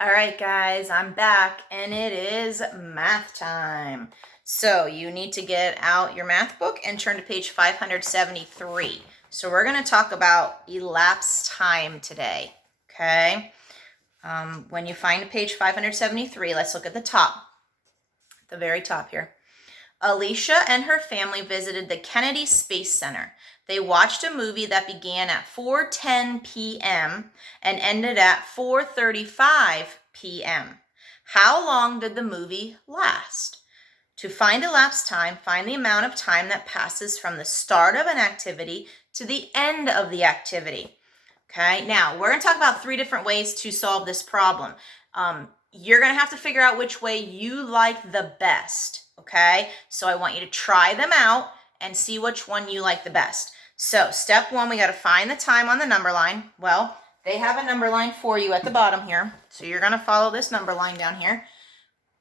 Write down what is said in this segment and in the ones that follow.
All right, guys, I'm back and it is math time. So you need to get out your math book and turn to page 573. So we're going to talk about elapsed time today, okay? When you find page 573, let's look at the top, the very top here. Alicia and her family visited the Kennedy Space Center. They watched a movie that began at 4:10 p.m. and ended at 4:35 p.m. How long did the movie last? To find elapsed time, find the amount of time that passes from the start of an activity to the end of the activity. Okay, now we're going to talk about 3 different ways to solve this problem. You're going to have to figure out which way you like the best. Okay, so I want you to try them out and see which one you like the best. So step 1, we got to find the time on the number line. Well, they have a number line for you at the bottom here. So you're going to follow this number line down here.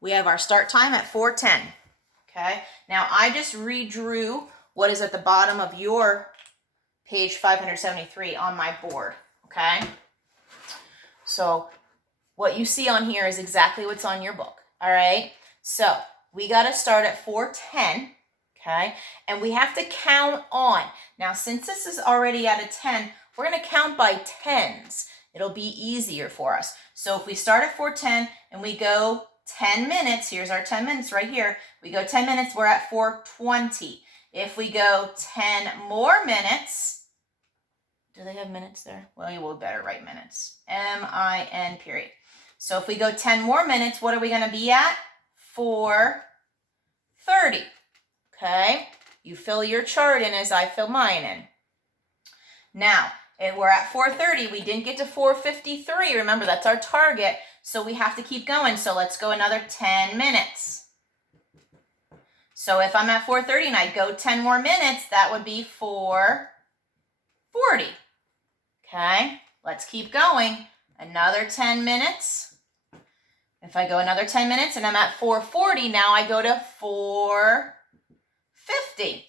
We have our start time at 4:10. Okay, now I just redrew what is at the bottom of your page 573 on my board. Okay, so what you see on here is exactly what's on your book. All right, so we got to start at 4:10, okay? And we have to count on. Now, since this is already at a 10, we're going to count by tens. It'll be easier for us. So if we start at 4:10 and we go 10 minutes, here's our 10 minutes right here. We go 10 minutes, we're at 4:20. If we go 10 more minutes, do they have minutes there? Well, you will better write minutes. M-I-N period. So if we go 10 more minutes, what are we going to be at? 4:30. Okay, you fill your chart in as I fill mine in. Now, if we're at 4:30, we didn't get to 4:53. Remember, that's our target, so we have to keep going. So let's go another 10 minutes. So if I'm at 4:30 and I go 10 more minutes, that would be 4:40. Okay, let's keep going. Another 10 minutes. If I go another 10 minutes and I'm at 4:40, now I go to 4:50.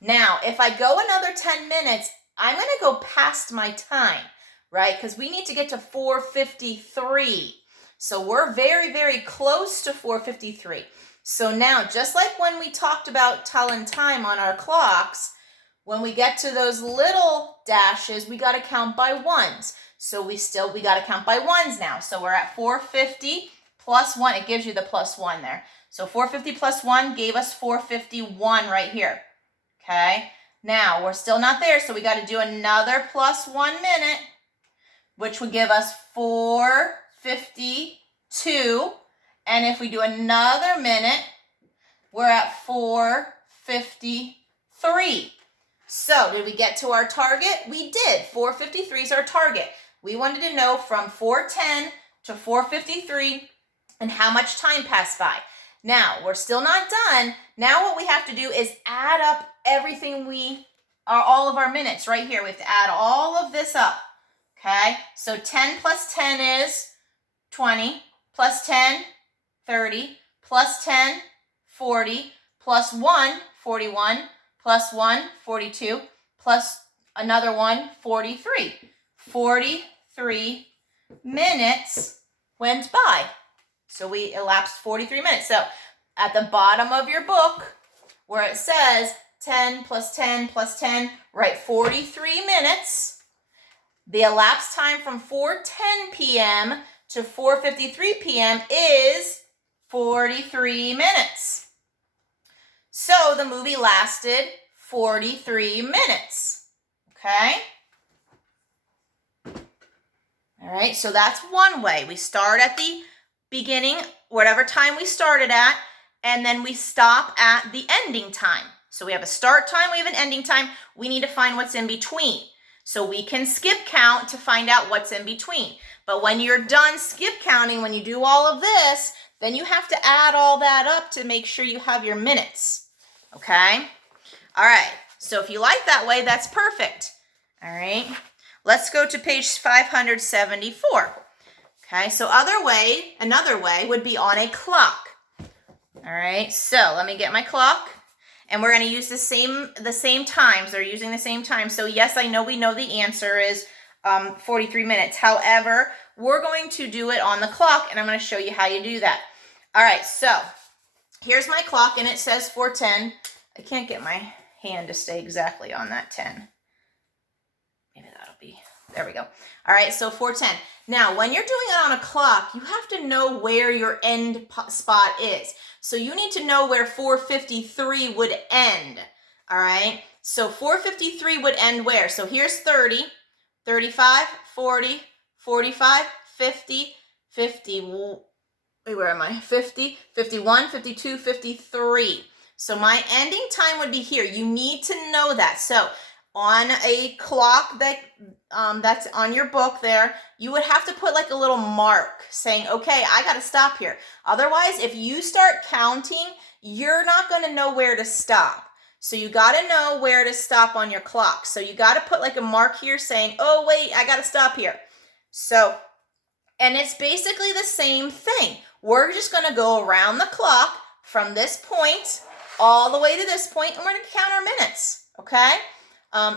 Now, if I go another 10 minutes, I'm going to go past my time, right? Because we need to get to 4:53. So we're very, very close to 4:53. So now, just like when we talked about telling time on our clocks, when we get to those little dashes, we got to count by ones. So we got to count by ones now. So we're at 4:50 plus 1. It gives you the plus 1 there. So 4:50 plus 1 gave us 4:51 right here. Okay. Now we're still not there. So we got to do another plus 1 minute, which would give us 4:52. And if we do another minute, we're at 4:53. So did we get to our target? We did. 4:53 is our target. We wanted to know from 4:10 to 4:53 and how much time passed by. Now, we're still not done. Now what we have to do is add up everything all of our minutes right here. We have to add all of this up, okay? So 10 plus 10 is 20, plus 10, 30, plus 10, 40, plus 1, 41, plus 1, 42, plus another one, 43. 43 minutes went by. So we elapsed 43 minutes. So at the bottom of your book, where it says 10 plus 10 plus 10, write 43 minutes. The elapsed time from 4:10 p.m. to 4:53 p.m. is 43 minutes. So the movie lasted 43 minutes. Okay? All right, so that's one way. We start at the beginning, whatever time we started at, and then we stop at the ending time. So we have a start time, we have an ending time. We need to find what's in between. So we can skip count to find out what's in between. But when you're done skip counting, when you do all of this, then you have to add all that up to make sure you have your minutes. Okay? All right, so if you like that way, that's perfect. All right, let's go to page 574. Okay, so another way would be on a clock. All right, so let me get my clock, and we're going to use the same times. They're using the same time. So yes, we know the answer is 43 minutes. However, we're going to do it on the clock, and I'm going to show you how you do that. All right, so here's my clock, and it says 4:10. I can't get my hand to stay exactly on that 10. Maybe that'll be, there we go. All right, so 4:10. Now, when you're doing it on a clock, you have to know where your end spot is. So you need to know where 4:53 would end. All right, so 4:53 would end where? So here's 30, 35, 40, 45, 50, 50, wait, where am I? 50, 51, 52, 53. So my ending time would be here. You need to know that. So on a clock that that's on your book there, you would have to put like a little mark saying, okay, I got to stop here. Otherwise, if you start counting, you're not going to know where to stop. So you got to know where to stop on your clock. So you got to put like a mark here saying, oh, wait, I got to stop here. So, and it's basically the same thing. We're just going to go around the clock from this point all the way to this point, and we're going to count our minutes, okay?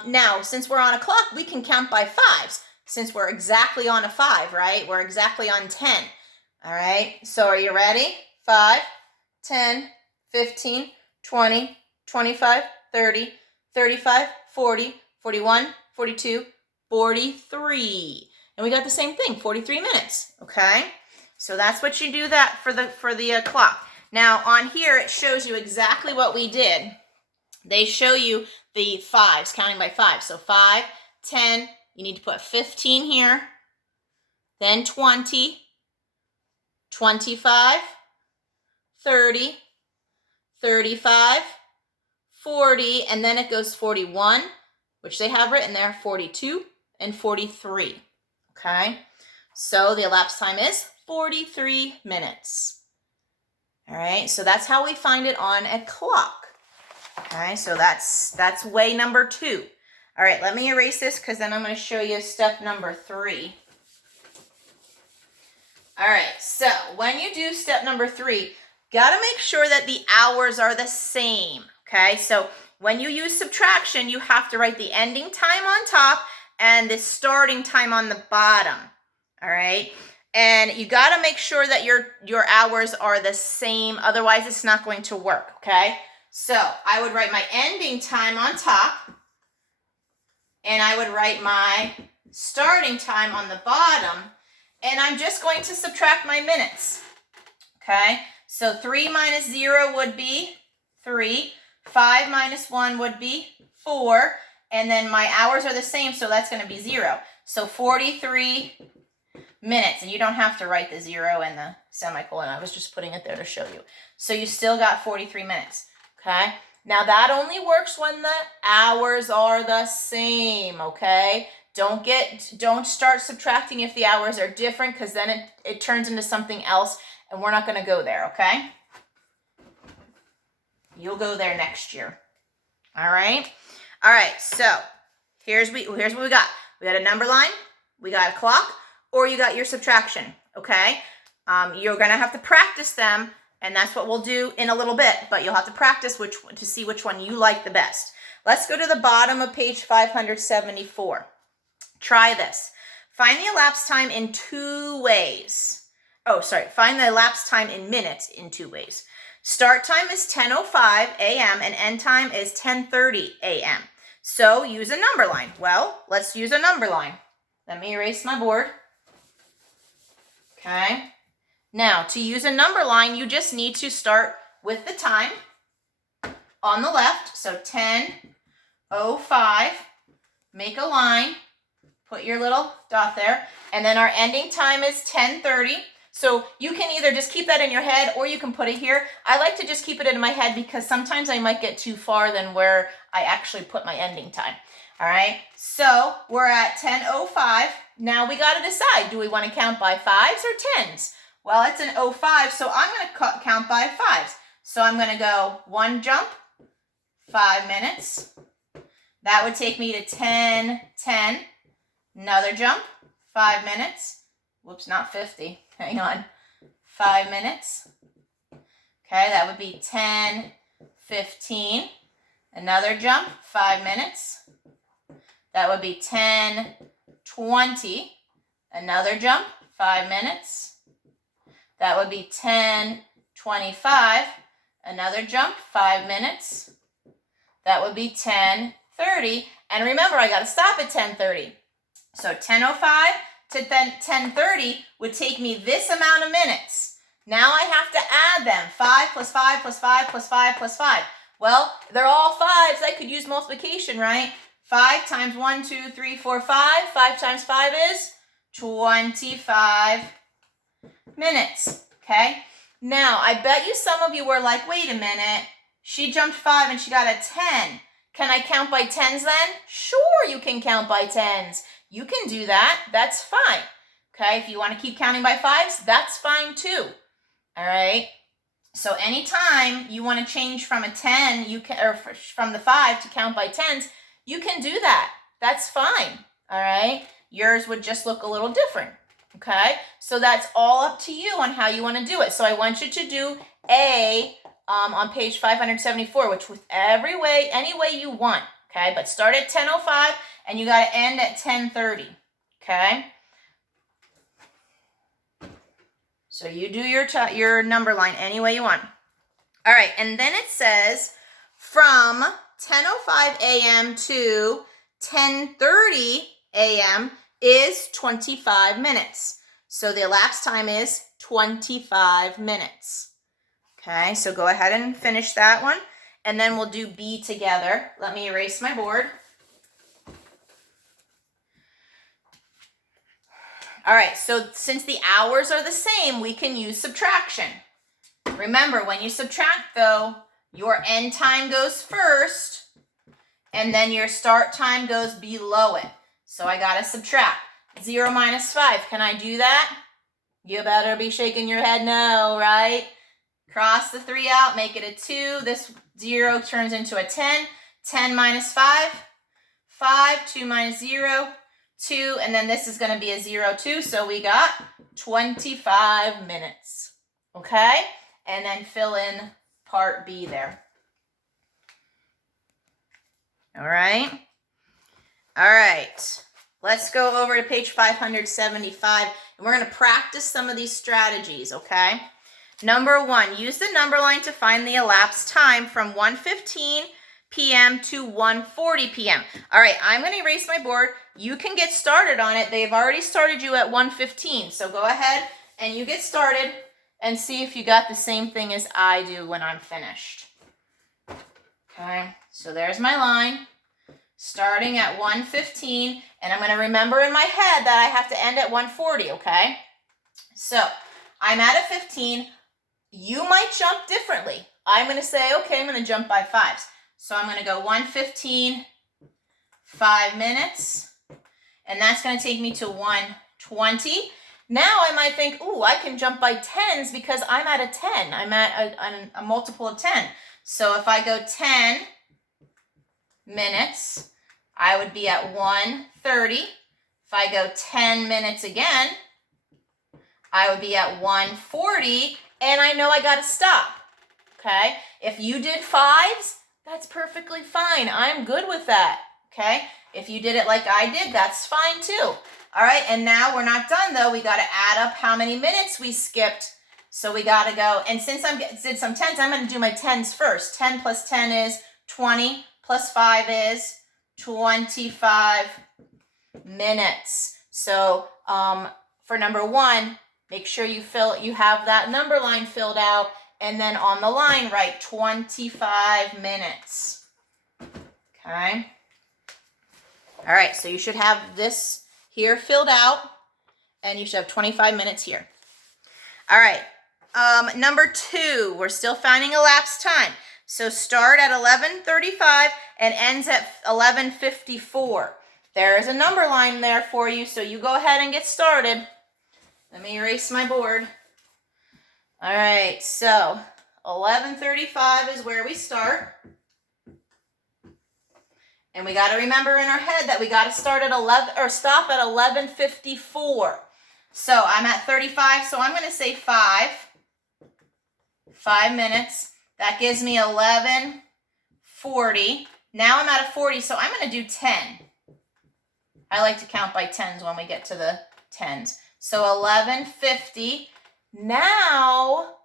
Now, since we're on a clock, we can count by fives, since we're exactly on a 5, right? We're exactly on 10, all right? So are you ready? 5, 10, 15, 20, 25, 30, 35, 40, 41, 42, 43. And we got the same thing, 43 minutes, okay? So that's what you do that for the clock. Now, on here, it shows you exactly what we did. They show you the fives, counting by 5. So 5, 10, you need to put 15 here, then 20, 25, 30, 35, 40, and then it goes 41, which they have written there, 42, and 43, okay? So the elapsed time is 43 minutes. All right, so that's how we find it on a clock. Okay, so that's way number 2. All right, let me erase this because then I'm going to show you step number 3. All right, so when you do step number 3, got to make sure that the hours are the same. Okay, so when you use subtraction, you have to write the ending time on top and the starting time on the bottom. All right. And you got to make sure that your hours are the same. Otherwise, it's not going to work, okay? So I would write my ending time on top. And I would write my starting time on the bottom. And I'm just going to subtract my minutes, okay? So 3 minus 0 would be 3. 5 minus 1 would be 4. And then my hours are the same, so that's going to be 0. So 43 minutes, and you don't have to write the 0 and the semicolon. I was just putting it there to show you. So you still got 43 minutes, okay? Now that only works when the hours are the same, okay? Don't start subtracting if the hours are different, because then it turns into something else, and we're not going to go there, okay? You'll go there next year. All right? All right, so here's what we got. We got a number line, we got a clock, or you got your subtraction, okay? You're going to have to practice them, and that's what we'll do in a little bit, but you'll have to practice to see which one you like the best. Let's go to the bottom of page 574. Try this. Find the elapsed time in 2 ways. Find the elapsed time in minutes in 2 ways. Start time is 10:05 a.m. and end time is 10:30 a.m. So use a number line. Well, let's use a number line. Let me erase my board. Okay. Now, to use a number line, you just need to start with the time on the left. So 10:05, make a line, put your little dot there, and then our ending time is 10:30. So you can either just keep that in your head or you can put it here. I like to just keep it in my head because sometimes I might get too far than where I actually put my ending time. All right, so we're at 10:05. Now we got to decide, do we want to count by 5s or 10s? Well, it's an 05, so I'm going to count by 5s. So I'm going to go 1 jump, 5 minutes. That would take me to 10:10. Another jump, 5 minutes. Whoops, not 50. Hang on. 5 minutes. Okay, that would be 10:15. Another jump, 5 minutes. That would be 10:20. Another jump, 5 minutes. That would be 10:25. Another jump, 5 minutes. That would be 10:30. And remember, I got to stop at 10:30. So 10:05 to 10:30 would take me this amount of minutes. Now I have to add them. 5 plus 5 plus 5 plus 5 plus 5. Well, they're all 5s. I could use multiplication, right? 5 times 1, 2, 3, 4, 5. 5 times 5 is 25 minutes. Okay? Now, I bet you some of you were like, wait a minute. She jumped 5 and she got a 10. Can I count by 10s then? Sure, you can count by 10s. You can do that. That's fine. Okay? If you want to keep counting by 5s, that's fine too. All right? So anytime you want to change from a 10, you can, or from the 5 to count by 10s, you can do that. That's fine. All right? Yours would just look a little different. Okay? So that's all up to you on how you want to do it. So I want you to do A on page 574, which with any way you want. Okay? But start at 10:05 and you got to end at 10:30. Okay? So you do your number line any way you want. All right, and then it says from 10:05 a.m. to 10:30 a.m. is 25 minutes. So the elapsed time is 25 minutes. Okay, so go ahead and finish that one. And then we'll do B together. Let me erase my board. All right, so since the hours are the same, we can use subtraction. Remember, when you subtract, though, your end time goes first, and then your start time goes below it. So I got to subtract. 0 minus 5. Can I do that? You better be shaking your head no, right? Cross the 3 out, make it a 2. This 0 turns into a 10. 10 minus 5. 5. 2 minus 0. 2, and then this is going to be a 0 too, so we got 25 minutes. Okay? And then fill in part B there. All right? All right. Let's go over to page 575, and we're going to practice some of these strategies, okay? Number 1, use the number line to find the elapsed time from 1:15 p.m. to 1:40 p.m. All right, I'm going to erase my board. You can get started on it. They've already started you at 1:15, so go ahead and you get started and see if you got the same thing as I do when I'm finished. Okay, so there's my line starting at 1:15, and I'm going to remember in my head that I have to end at 1:40, okay? So I'm at a 15. You might jump differently. I'm going to say, okay, I'm going to jump by 5s. So I'm going to go 1:15, 5 minutes, and that's going to take me to 1:20. Now I might think, ooh, I can jump by 10s because I'm at a 10. I'm at a multiple of 10. So if I go 10 minutes, I would be at 1:30. If I go 10 minutes again, I would be at 1:40, and I know I got to stop, okay? If you did 5s, that's perfectly fine. I'm good with that, okay? If you did it like I did, that's fine too. All right, and now we're not done though. We got to add up how many minutes we skipped. So we got to go, and since I did some 10s, I'm going to do my 10s first. 10 plus 10 is 20, plus 5 is 25 minutes. So for number 1, make sure you have that number line filled out, and then on the line write 25 minutes. Okay. All right, so you should have this here filled out, and you should have 25 minutes here. All right, number 2, we're still finding elapsed time. So start at 11:35 and ends at 11:54. There is a number line there for you, so you go ahead and get started. Let me erase my board. All right, so 11:35 is where we start. And we got to remember in our head that we got to start at 11 or stop at 11:54. So I'm at 35, so I'm going to say 5 minutes. That gives me 11:40. Now I'm at a 40, so I'm going to do 10. I like to count by 10s when we get to the 10s. So 11:50. Now,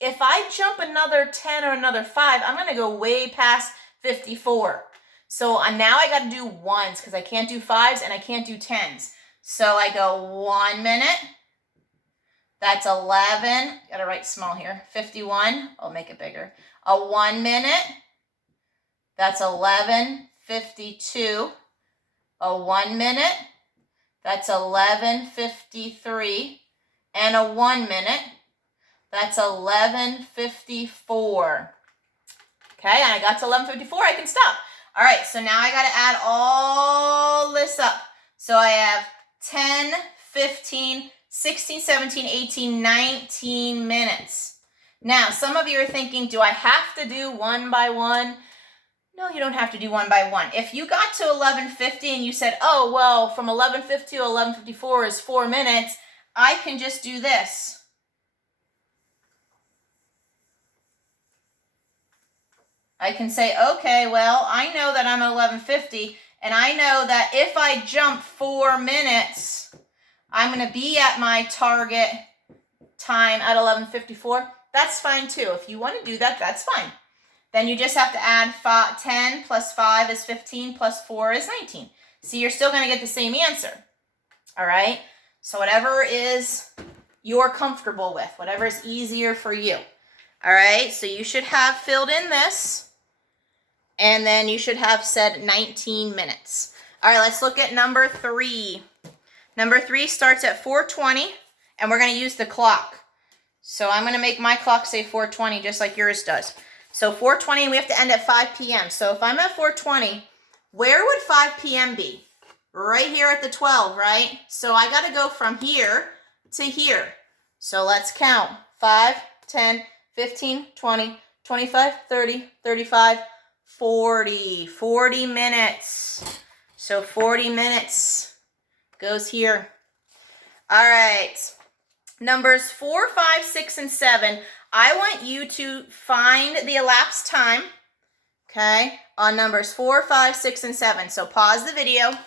if I jump another 10 or another 5, I'm going to go way past 54. So now I got to do ones because I can't do 5s and I can't do 10s. So I go 1 minute. That's 11. Got to write small here. 51. I'll make it bigger. A 1 minute. That's 11:52. A 1 minute. That's 11:53. And a 1 minute. That's 11:54. Okay, and I got to 11:54. I can stop. All right, so now I got to add all this up. So I have 10, 15, 16, 17, 18, 19 minutes. Now, some of you are thinking, do I have to do one by one? No, you don't have to do one by one. If you got to 11:50 and you said, oh, well, from 11:50 to 11:54 is 4 minutes, I can just do this. I can say, okay, well, I know that I'm at 11:50, and I know that if I jump 4 minutes, I'm going to be at my target time at 11:54. That's fine too. If you want to do that, that's fine. Then you just have to add 10 plus 5 is 15 plus 4 is 19. See, you're still going to get the same answer. All right? So whatever is you're comfortable with, whatever is easier for you. All right? So you should have filled in this. And then you should have said 19 minutes. All right, let's look at number 3. Number 3 starts at 4:20, and we're going to use the clock. So I'm going to make my clock say 4:20, just like yours does. So 4:20, and we have to end at 5 p.m. So if I'm at 4:20, where would 5 p.m. be? Right here at the 12, right? So I got to go from here to here. So let's count. 5, 10, 15, 20, 25, 30, 35, 40 minutes. So 40 minutes goes here. All right. Numbers 4, 5, 6, and 7. I want you to find the elapsed time, okay, on numbers 4, 5, 6, and 7. So pause the video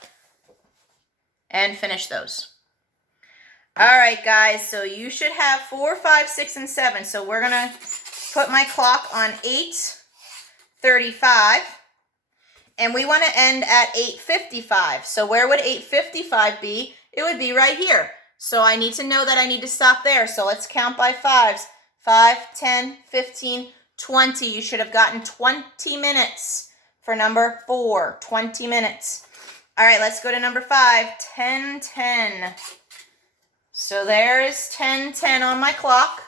and finish those. All right, guys. So you should have 4, 5, 6, and 7. So we're going to put my clock on 8:35, and we want to end at 8:55. So where would 8:55 be? It would be right here. So I need to know that I need to stop there. So let's count by 5s. 5, 10, 15, 20. You should have gotten 20 minutes for number 4. 20 minutes. All right, let's go to number 5. 10:10. So there's 10:10 on my clock.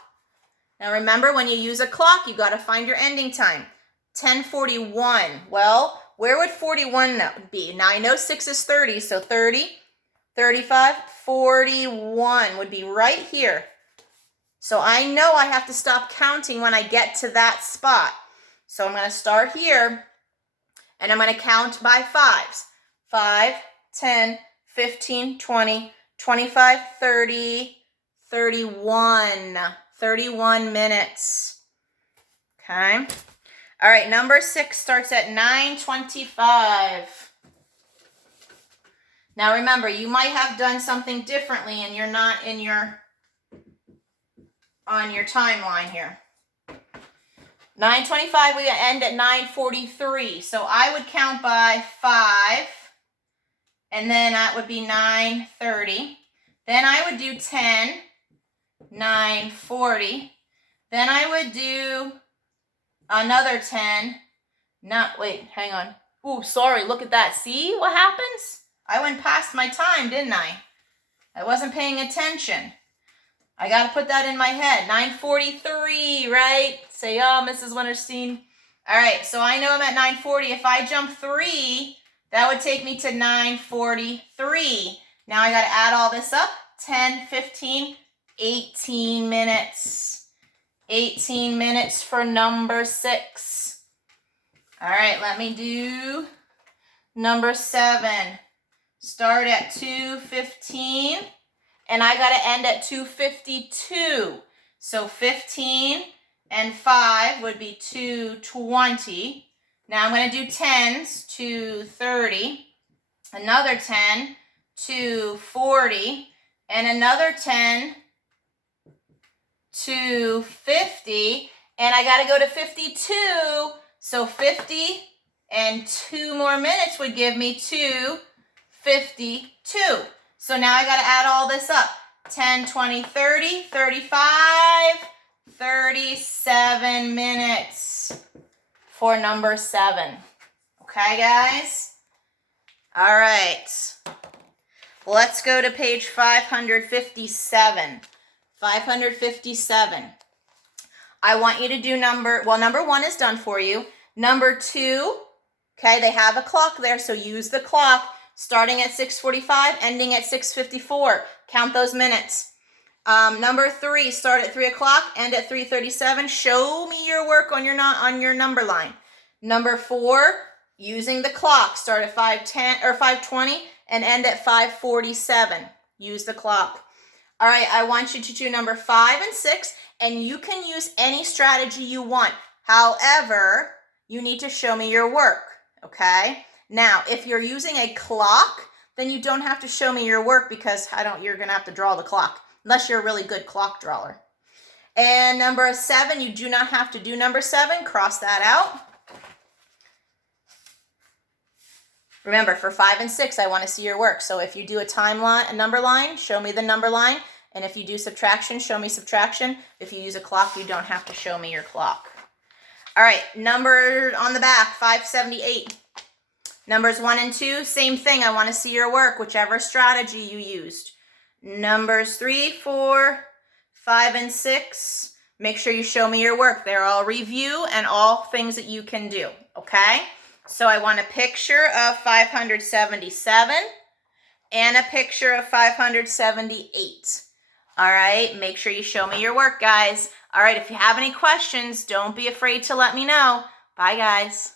Now remember, when you use a clock, you got to find your ending time. 10:41. Well, where would 41 be? Now I know 6 is 30, so 30, 35, 41 would be right here. So I know I have to stop counting when I get to that spot. So I'm going to start here, and I'm going to count by 5s. 5, 10, 15, 20, 25, 30, 31. 31 minutes. Okay. All right, number 6 starts at 9:25. Now remember, you might have done something differently and you're not in on your timeline here. 9:25, we end at 9:43. So I would count by 5, and then that would be 9:30. Then I would do 10, 9:40. Then I would do another 10. Wait, hang on. Ooh, sorry, look at that. See what happens? I went past my time, didn't I? I wasn't paying attention. I got to put that in my head. 9:43, right? Say, oh, Mrs. Winterstein. All right, so I know I'm at 9:40. If I jump 3, that would take me to 9:43. Now I got to add all this up. 10, 15, 18 minutes. 18 minutes for number 6. All right, let me do number 7. Start at 2:15, and I got to end at 2:52. So 15 and 5 would be 2:20. Now I'm going to do 10s, 2:30, another 10, 2:40, and another 10 to 50, and I got to go to 52, so 50 and 2 more minutes would give me 2:52. So now I got to add all this up. 10, 20, 30, 35, 37 minutes for number 7. Okay, guys? All right. Let's go to page 557. 557. I want you to do number 1 is done for you. Number 2, okay, they have a clock there, so use the clock starting at 6:45, ending at 6:54. Count those minutes. Number 3, start at 3 o'clock, end at 3:37. Show me your work on your number line. Number 4, using the clock, start at 5:10 or 5:20 and end at 5:47. Use the clock. All right, I want you to do number 5 and 6, and you can use any strategy you want. However, you need to show me your work, okay? Now, if you're using a clock, then you don't have to show me your work because you're going to have to draw the clock, unless you're a really good clock drawer. And number 7, you do not have to do number 7. Cross that out. Remember, for 5 and 6, I want to see your work. So if you do a number line, show me the number line. And if you do subtraction, show me subtraction. If you use a clock, you don't have to show me your clock. All right, number on the back, 578. Numbers 1 and 2, same thing. I want to see your work, whichever strategy you used. Numbers 3, 4, 5, and 6. Make sure you show me your work. They're all review and all things that you can do, okay? So I want a picture of 577 and a picture of 578. All right, make sure you show me your work, guys. All right, if you have any questions, don't be afraid to let me know. Bye, guys.